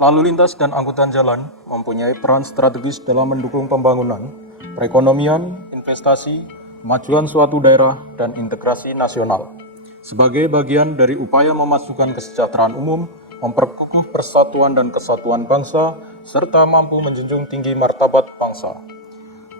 Lalu lintas dan angkutan jalan mempunyai peran strategis dalam mendukung pembangunan, perekonomian, investasi, kemajuan suatu daerah, dan integrasi nasional. Sebagai bagian dari upaya memasukkan kesejahteraan umum, memperkukuh persatuan dan kesatuan bangsa, serta mampu menjunjung tinggi martabat bangsa.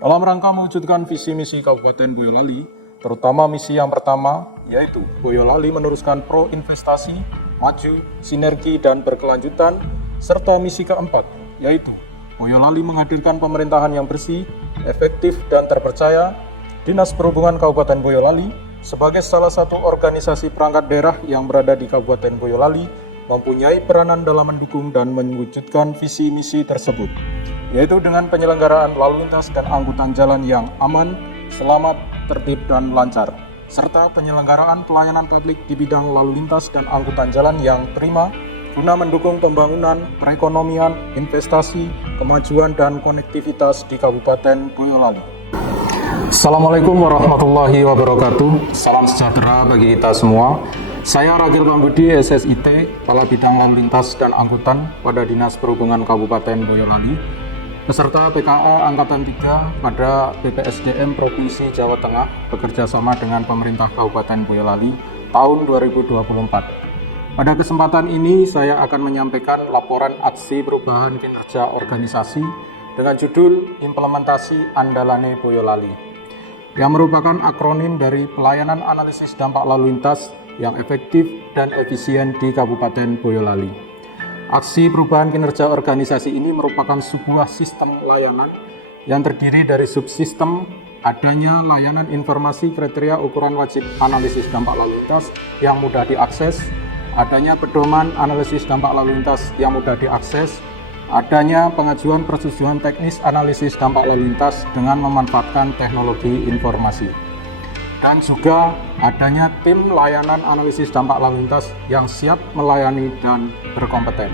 Dalam rangka mewujudkan visi misi Kabupaten Boyolali, terutama misi yang pertama, yaitu Boyolali meneruskan pro investasi, maju, sinergi, dan berkelanjutan, serta misi keempat, yaitu Boyolali menghadirkan pemerintahan yang bersih, efektif, dan terpercaya. Dinas Perhubungan Kabupaten Boyolali sebagai salah satu organisasi perangkat daerah yang berada di Kabupaten Boyolali mempunyai peranan dalam mendukung dan mewujudkan visi misi tersebut, yaitu dengan penyelenggaraan lalu lintas dan angkutan jalan yang aman, selamat, tertib, dan lancar, serta penyelenggaraan pelayanan publik di bidang lalu lintas dan angkutan jalan yang prima guna mendukung pembangunan, perekonomian, investasi, kemajuan, dan konektivitas di Kabupaten Boyolali. Assalamualaikum warahmatullahi wabarakatuh. Salam sejahtera bagi kita semua. Saya Ragil Pambudi, SSIT, Kepala Bidang Lalu Lintas dan Angkutan pada Dinas Perhubungan Kabupaten Boyolali, beserta PKA Angkatan 3 pada BPSDM Provinsi Jawa Tengah bekerja sama dengan pemerintah Kabupaten Boyolali tahun 2024. Pada kesempatan ini saya akan menyampaikan laporan aksi perubahan kinerja organisasi dengan judul Implementasi Andalane Boyolali, yang merupakan akronim dari Pelayanan Analisis Dampak Lalu Lintas yang efektif dan efisien di Kabupaten Boyolali. Aksi perubahan kinerja organisasi ini merupakan sebuah sistem layanan yang terdiri dari subsistem adanya layanan informasi kriteria ukuran wajib analisis dampak lalu lintas yang mudah diakses, adanya pedoman analisis dampak lalu lintas yang mudah diakses, adanya pengajuan persetujuan teknis analisis dampak lalu lintas dengan memanfaatkan teknologi informasi, dan juga adanya tim layanan analisis dampak lalu lintas yang siap melayani dan berkompeten.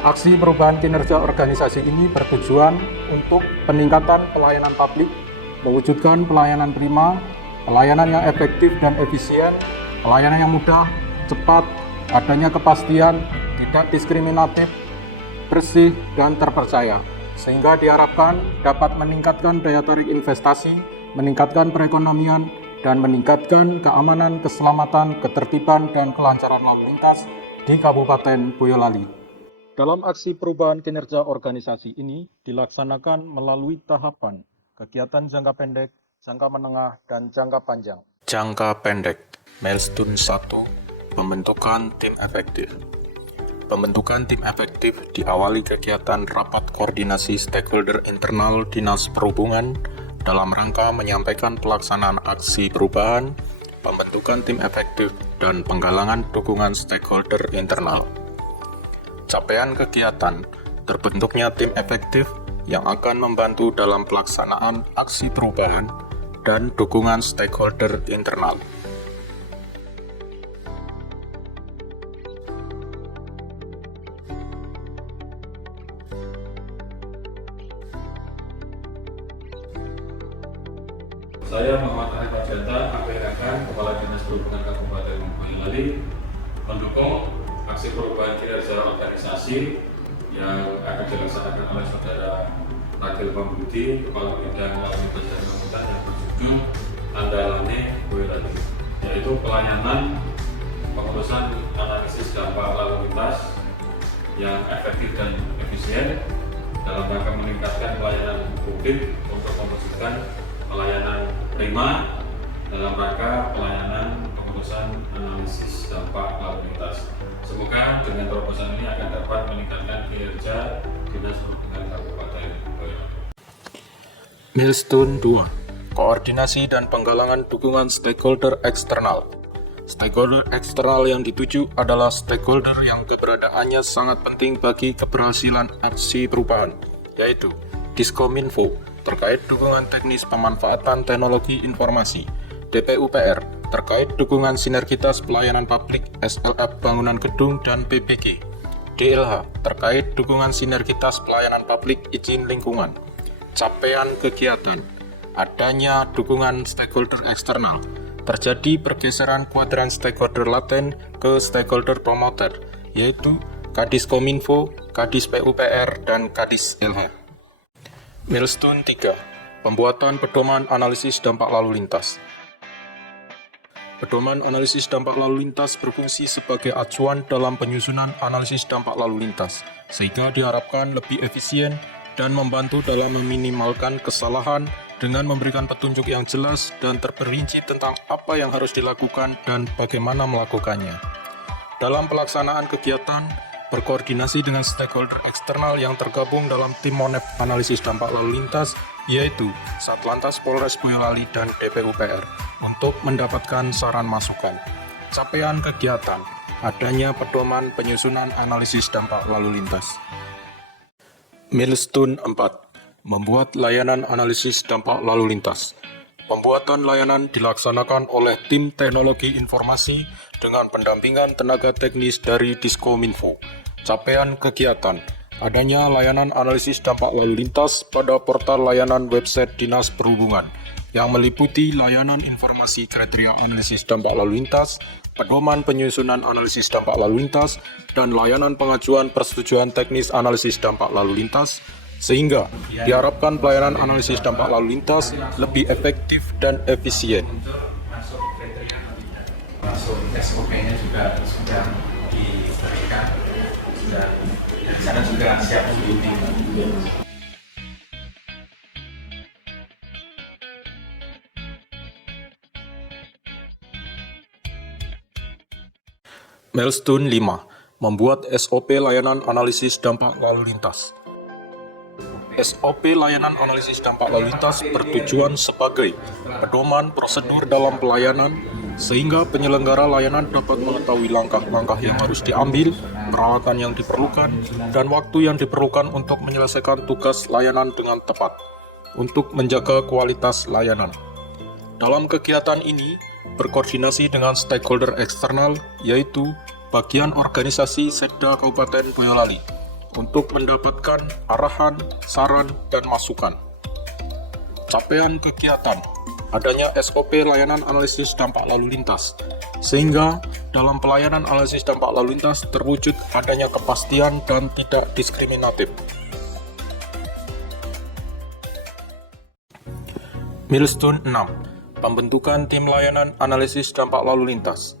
Aksi perubahan kinerja organisasi ini bertujuan untuk peningkatan pelayanan publik, mewujudkan pelayanan prima, pelayanan yang efektif dan efisien, pelayanan yang mudah, cepat, adanya kepastian, tidak diskriminatif, bersih, dan terpercaya, sehingga diharapkan dapat meningkatkan daya tarik investasi, meningkatkan perekonomian, dan meningkatkan keamanan, keselamatan, ketertiban, dan kelancaran lalu lintas di Kabupaten Boyolali. Dalam aksi perubahan kinerja organisasi ini dilaksanakan melalui tahapan kegiatan jangka pendek, jangka menengah, dan jangka panjang. Jangka pendek, milestone 1, pembentukan tim efektif. Pembentukan tim efektif diawali kegiatan rapat koordinasi stakeholder internal Dinas Perhubungan dalam rangka menyampaikan pelaksanaan aksi perubahan, pembentukan tim efektif, dan penggalangan dukungan stakeholder internal. Capaian kegiatan, terbentuknya tim efektif yang akan membantu dalam pelaksanaan aksi perubahan dan dukungan stakeholder internal. Saya Muhammad Arif Arjanta, APRK, Kepala Dinas Perhubungan Kabupaten Boyolali, mendukung aksi perubahan kinerja organisasi yang akan dilaksanakan oleh Saudara Ragil Pambudi, Kepala Bidang Lalu Lintas dan Angkutan, yang berjudul Andalane Boyolali, yaitu pelayanan pengurusan analisis dampak lalu lintas yang efektif dan efisien dalam rangka meningkatkan pelayanan publik untuk mewujudkan pelayanan prima dalam rangka pelayanan pengurusan analisis dampak lalu lintas. Semoga dengan terobosan ini akan dapat meningkatkan kinerja Dinas Perhubungan Kabupaten Boyolali. Milestone 2, koordinasi dan penggalangan dukungan stakeholder eksternal. Stakeholder eksternal yang dituju adalah stakeholder yang keberadaannya sangat penting bagi keberhasilan aksi perubahan, yaitu Diskominfo terkait dukungan teknis pemanfaatan teknologi informasi, DPUPR terkait dukungan sinergitas pelayanan publik SLF bangunan gedung dan PBG, DLH terkait dukungan sinergitas pelayanan publik izin lingkungan. Capaian kegiatan, adanya dukungan stakeholder eksternal, terjadi pergeseran kuadran stakeholder laten ke stakeholder promoter, yaitu Kadiskominfo, Kadis PUPR, dan Kadis LH. Milestone 3. Pembuatan pedoman analisis dampak lalu lintas. Pedoman analisis dampak lalu lintas berfungsi sebagai acuan dalam penyusunan analisis dampak lalu lintas, sehingga diharapkan lebih efisien dan membantu dalam meminimalkan kesalahan dengan memberikan petunjuk yang jelas dan terperinci tentang apa yang harus dilakukan dan bagaimana melakukannya. Dalam pelaksanaan kegiatan, berkoordinasi dengan stakeholder eksternal yang tergabung dalam tim Monep analisis dampak lalu lintas, yaitu Satlantas Polres Boyolali dan DPUPR, untuk mendapatkan saran masukan. Capaian kegiatan, adanya pedoman penyusunan analisis dampak lalu lintas. Milestone 4. Membuat layanan analisis dampak lalu lintas. Pembuatan layanan dilaksanakan oleh tim teknologi informasi dengan pendampingan tenaga teknis dari Diskominfo. Capaian kegiatan, adanya layanan analisis dampak lalu lintas pada portal layanan website Dinas Perhubungan yang meliputi layanan informasi kriteria analisis dampak lalu lintas, pedoman penyusunan analisis dampak lalu lintas, dan layanan pengajuan persetujuan teknis analisis dampak lalu lintas, sehingga diharapkan pelayanan analisis dampak lalu lintas lebih efektif dan efisien. Masuk SOP-nya juga sudah diberikan, sudah di sana juga siap diundi. Milestone 5. Membuat SOP layanan analisis dampak lalu lintas. SOP layanan analisis dampak lalu lintas bertujuan sebagai pedoman prosedur dalam pelayanan, sehingga penyelenggara layanan dapat mengetahui langkah-langkah yang harus diambil, peralatan yang diperlukan, dan waktu yang diperlukan untuk menyelesaikan tugas layanan dengan tepat, untuk menjaga kualitas layanan. Dalam kegiatan ini, berkoordinasi dengan stakeholder eksternal, yaitu bagian organisasi Setda Kabupaten Boyolali, untuk mendapatkan arahan, saran, dan masukan. Capaian kegiatan, adanya SOP layanan analisis dampak lalu lintas, sehingga dalam pelayanan analisis dampak lalu lintas terwujud adanya kepastian dan tidak diskriminatif. Milestone 6. Pembentukan tim layanan analisis dampak lalu lintas.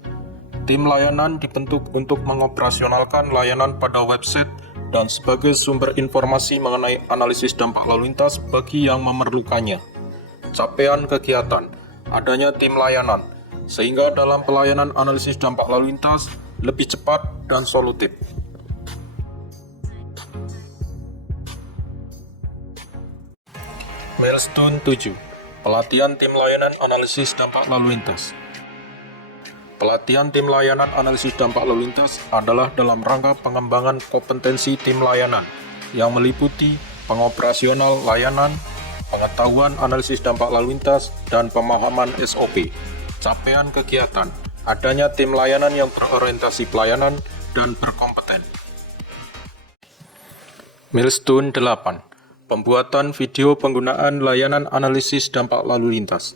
Tim layanan dibentuk untuk mengoperasionalkan layanan pada website dan sebagai sumber informasi mengenai analisis dampak lalu lintas bagi yang memerlukannya. Capaian kegiatan, adanya tim layanan, sehingga dalam pelayanan analisis dampak lalu lintas lebih cepat dan solutif. Milestone 7. Pelatihan tim layanan analisis dampak lalu lintas. Pelatihan tim layanan analisis dampak lalu lintas adalah dalam rangka pengembangan kompetensi tim layanan yang meliputi pengoperasional layanan, pengetahuan analisis dampak lalu lintas, dan pemahaman SOP. Capaian kegiatan, adanya tim layanan yang berorientasi pelayanan dan berkompeten. Milestone 8. Pembuatan video penggunaan layanan analisis dampak lalu lintas.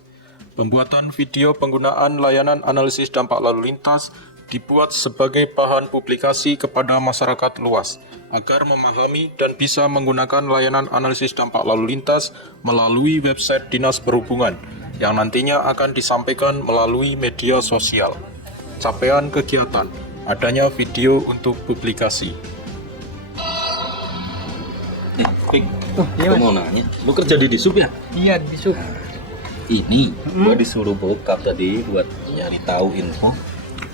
Pembuatan video penggunaan layanan analisis dampak lalu lintas dibuat sebagai bahan publikasi kepada masyarakat luas agar memahami dan bisa menggunakan layanan analisis dampak lalu lintas melalui website Dinas Perhubungan yang nantinya akan disampaikan melalui media sosial. Capaian kegiatan, adanya video untuk publikasi. Gue mau nanya, lu kerja di Disub ya? Iya, di Disub. Ini gue disuruh bokap tadi buat nyari tahu info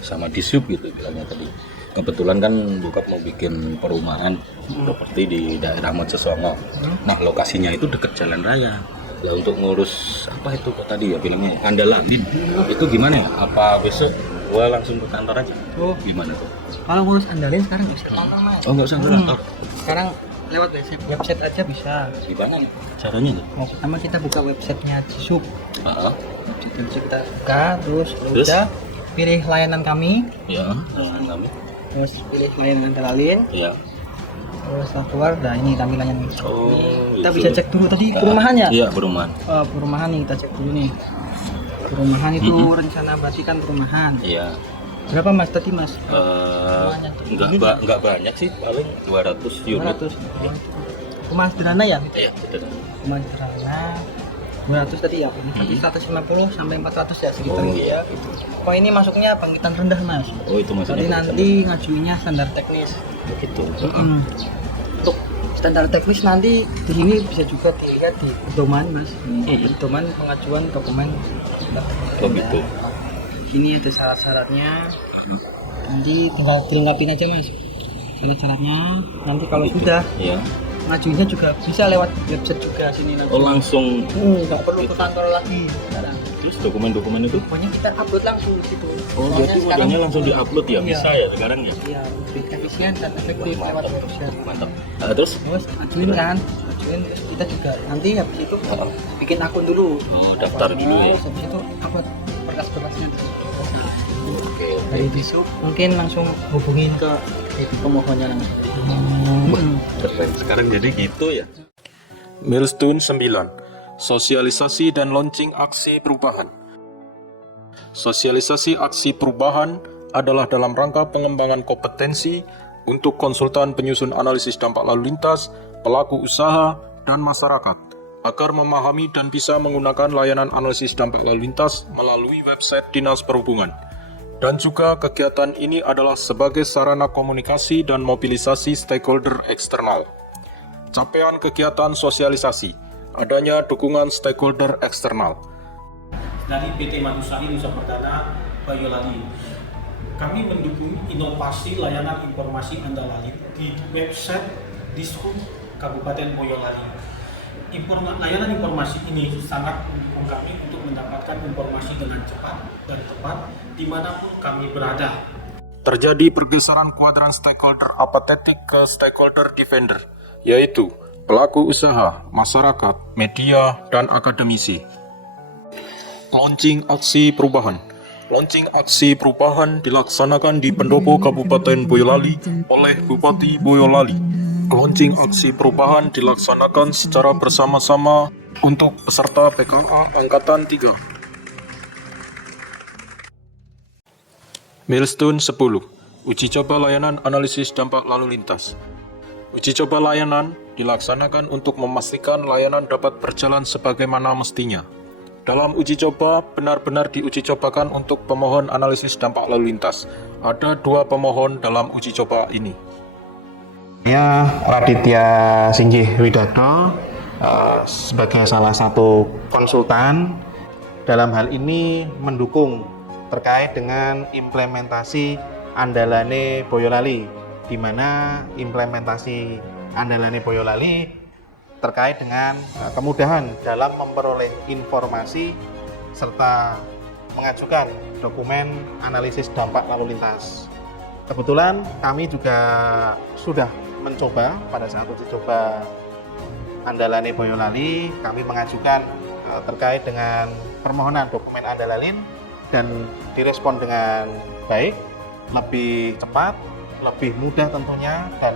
sama Disub gitu bilangnya tadi. Kebetulan kan bokap mau bikin perumahan properti di daerah Mojosongo. Nah lokasinya itu deket jalan raya. Lah untuk ngurus apa itu kok tadi ya bilangnya Andalamin. Itu gimana ya? Apa besok gue langsung ke kantor aja? Oh, Gimana tuh? kalau ngurus Andalin sekarang nggak usah ke kantor, Mas. Oh nggak usah ke kantor. Sekarang lewat website aja bisa. Gimana nih caranya tuh? Mau pertama kita buka websitenya Disub. Heeh. Bisa kita buka, terus udah pilih layanan kami, Ya, kami. terus pilih layanan Andalin, Ya. terus setelah keluar, nah ini tampilannya nih. Oh, Kita itu. bisa cek dulu tadi perumahannya. Iya, perumahan. Perumahan nih kita cek dulu nih. Perumahan itu rencana berarti kan perumahan. Iya. Berapa Mas tadi Mas? Enggak banyak sih, paling 200 unit. 200. Rumah sederhana ya? Iya, betul. Rumah sederhana 200 tadi ya, ini 150 sampai 400 ya segitu Oh, ya. Oh ini masuknya bangkitan rendah Mas. Oh, itu Jadi maksudnya. nanti ngajuinnya standar teknis. Begitu. Untuk standar teknis nanti di sini bisa juga dilihat di pedoman Mas. Pedoman pengajuan dokumen. Oh, gitu. Ini ada syarat-syaratnya. Nanti tinggal dilengkapin aja Mas. Syarat-syaratnya. Nanti kalau sudah Iya. ngajuinnya juga bisa lewat website juga sini nanti. Oh, langsung. Nggak perlu ke kantor lagi sekarang. Terus dokumen-dokumen itu? Pokoknya kita upload langsung di situ. Oh, Soalnya berarti sekarang- modalnya langsung diupload ya? Iya. Bisa ya sekarang ya? Iya, lebih efisien dan efektif lewat website. Mantap. Terus? Terus ajuin kan, ajuin terus kita juga nanti habis itu bikin akun dulu. Oh, daftar dulu ya? Terus habis itu upload berkas-berkasnya. Oke. Dari besok mungkin langsung hubungin ke pemohonnya langsung. Keren. Sekarang jadi gitu ya? Milestone 9. Sosialisasi dan launching aksi perubahan. Sosialisasi aksi perubahan adalah dalam rangka pengembangan kompetensi untuk konsultan penyusun analisis dampak lalu lintas, pelaku usaha, dan masyarakat agar memahami dan bisa menggunakan layanan analisis dampak lalu lintas melalui website Dinas Perhubungan. Dan juga kegiatan ini adalah sebagai sarana komunikasi dan mobilisasi stakeholder eksternal. Capaian kegiatan sosialisasi, adanya dukungan stakeholder eksternal. Dari PT Matusari Nusa Perdana Boyolali. Kami mendukung inovasi layanan informasi Andalali di website Dishub Kabupaten Boyolali. Layanan informasi ini sangat mendukung kami untuk mendapatkan informasi dengan cepat dan tepat dimanapun kami berada. Terjadi pergeseran kuadran stakeholder apatetik ke stakeholder defender, yaitu pelaku usaha, masyarakat, media, dan akademisi. Launching aksi perubahan. Launching aksi perubahan dilaksanakan di Pendopo Kabupaten Boyolali oleh Bupati Boyolali. Launching aksi perubahan dilaksanakan secara bersama-sama untuk peserta PKA Angkatan 3. Milestone 10. Uji coba layanan analisis dampak lalu lintas. Uji coba layanan dilaksanakan untuk memastikan layanan dapat berjalan sebagaimana mestinya. Dalam uji coba, benar-benar diuji cobakan untuk pemohon analisis dampak lalu lintas. Ada 2 pemohon dalam uji coba ini. Saya Raditya Singgih Widodo sebagai salah satu konsultan dalam hal ini mendukung terkait dengan implementasi Andalane Boyolali, di mana implementasi Andalane Boyolali terkait dengan kemudahan dalam memperoleh informasi serta mengajukan dokumen analisis dampak lalu lintas. Kebetulan kami juga sudah mencoba pada saat uji coba Andalane Boyolali, kami mengajukan terkait dengan permohonan dokumen Andalalin dan direspon dengan baik, lebih cepat, lebih mudah tentunya, dan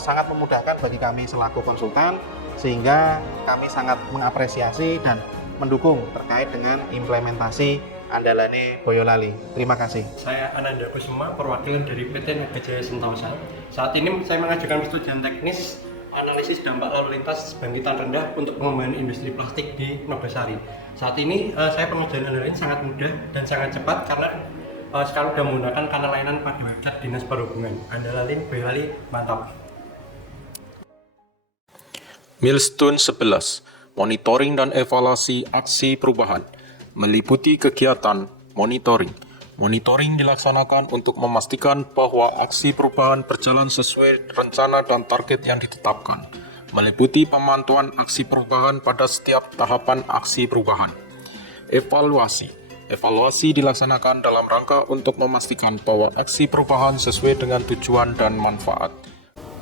sangat memudahkan bagi kami selaku konsultan, sehingga kami sangat mengapresiasi dan mendukung terkait dengan implementasi Andalane Boyolali. Terima kasih. Saya Ananda Kusuma, perwakilan dari PT Nugajaya Sentosa. Saat ini saya mengajukan persetujuan teknis analisis dampak lalu lintas bangkitan rendah untuk pengembangan industri plastik di Nogosari. Saat ini saya pengerjaan Andalane sangat mudah dan sangat cepat karena sekarang sudah menggunakan kanal layanan pada website Dinas Perhubungan. Andalane Boyolali, mantap. Milestone 11. Monitoring dan evaluasi aksi perubahan. Meliputi kegiatan monitoring. Monitoring dilaksanakan untuk memastikan bahwa aksi perubahan berjalan sesuai rencana dan target yang ditetapkan. Meliputi pemantauan aksi perubahan pada setiap tahapan aksi perubahan. Evaluasi. Evaluasi dilaksanakan dalam rangka untuk memastikan bahwa aksi perubahan sesuai dengan tujuan dan manfaat.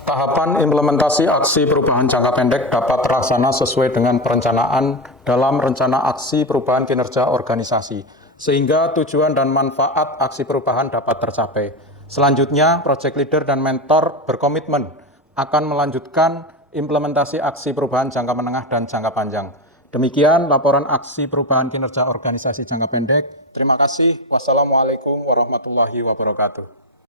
Tahapan implementasi aksi perubahan jangka pendek dapat terlaksana sesuai dengan perencanaan dalam rencana aksi perubahan kinerja organisasi, sehingga tujuan dan manfaat aksi perubahan dapat tercapai. Selanjutnya, project leader dan mentor berkomitmen akan melanjutkan implementasi aksi perubahan jangka menengah dan jangka panjang. Demikian laporan aksi perubahan kinerja organisasi jangka pendek. Terima kasih. Wassalamualaikum warahmatullahi wabarakatuh.